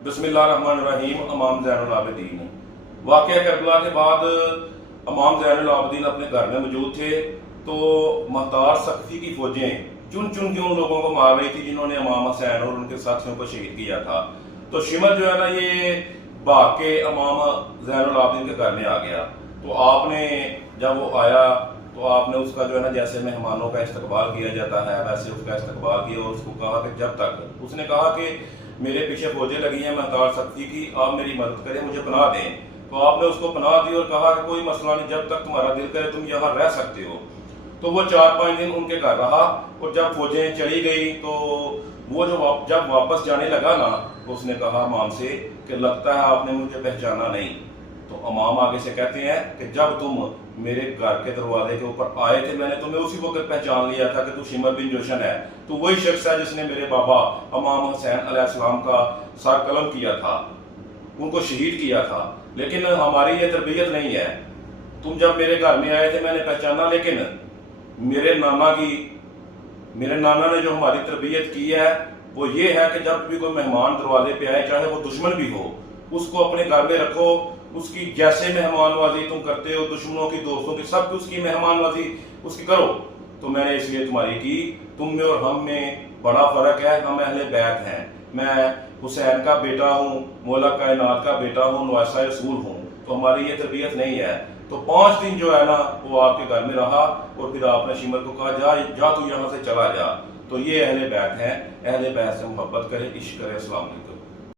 बिस्मिल्लाहिर्रहमानिर्रहीम। इमाम ज़ैनुल आबिदीन। वाक़या करबला के बाद इमाम ज़ैनुल आबिदीन अपने घर में मौजूद थे तो महतार सख्ती की फौजें चुन चुन के उन लोगों को मार रही थी जिन्होंने इमाम हुसैन और उनके साथियों को शहीद किया था। तो शिमर जो है ना, ये भाग के इमाम ज़ैनुल आबिदीन के घर में आ गया। तो आपने जब वो आया तो आपने उसका जो है ना, जैसे मेहमानों का इस्तकबाल किया जाता है वैसे उसका इस्तकबाल किया और उसको कहा कि जब तक, उसने कहा कि मेरे पीछे फौजें लगी हैं महतार सख्ती की, आप मेरी मदद करें, मुझे पनाह दें। तो आपने उसको पनाह दी और कहा कि कोई मसला नहीं, जब तक तुम्हारा दिल करे तुम यहाँ रह सकते हो। तो वो 4-5 दिन उनके घर रहा और जब फौजें चली गई तो वो जब वापस जाने लगा ना, तो उसने कहा इमाम से कि लगता है आपने मुझे पहचाना नहीं। तो इमाम आगे से कहते हैं कि जब तुम मेरे घर के दरवाजे के ऊपर आए थे मैंने तुम्हें उसी वक्त पहचान लिया था कि तू शिमर बिन जोशन है। तो वही शख्स है जिसने मेरे बाबा इमाम हुसैन अलैहिस्सलाम का सर कलम किया था, उनको शहीद किया था। लेकिन हमारी ये तरबियत नहीं है। तुम जब मेरे घर में आए थे मैंने पहचाना, लेकिन मेरे नाना ने जो हमारी तरबियत की है वो ये है कि जब भी कोई मेहमान दरवाजे पे आए, चाहे वो दुश्मन भी हो, उसको अपने घर में रखो, उसकी जैसे मेहमान नवाजी तुम करते हो दुश्मनों की, दोस्तों की, सबकी उसकी मेहमान नवाजी उसकी करो। तो मैंने इसलिए तुम्हारी की। तुम में और हम में बड़ा फर्क है, हम अहले बैत हैं। मैं हुसैन का बेटा हूँ, मौला कायनात का बेटा हूँ, नवासा रसूल हूँ। तो हमारी ये तरबियत नहीं है। तो 5 दिन जो है ना वो आपके घर में रहा और फिर आपने शिमर को कहा जा तू यहाँ से चला जा। तो ये अहले बैत हैं। अहले बैत से मोहब्बत करें, इश्क करें। अस्सलाम वालेकुम।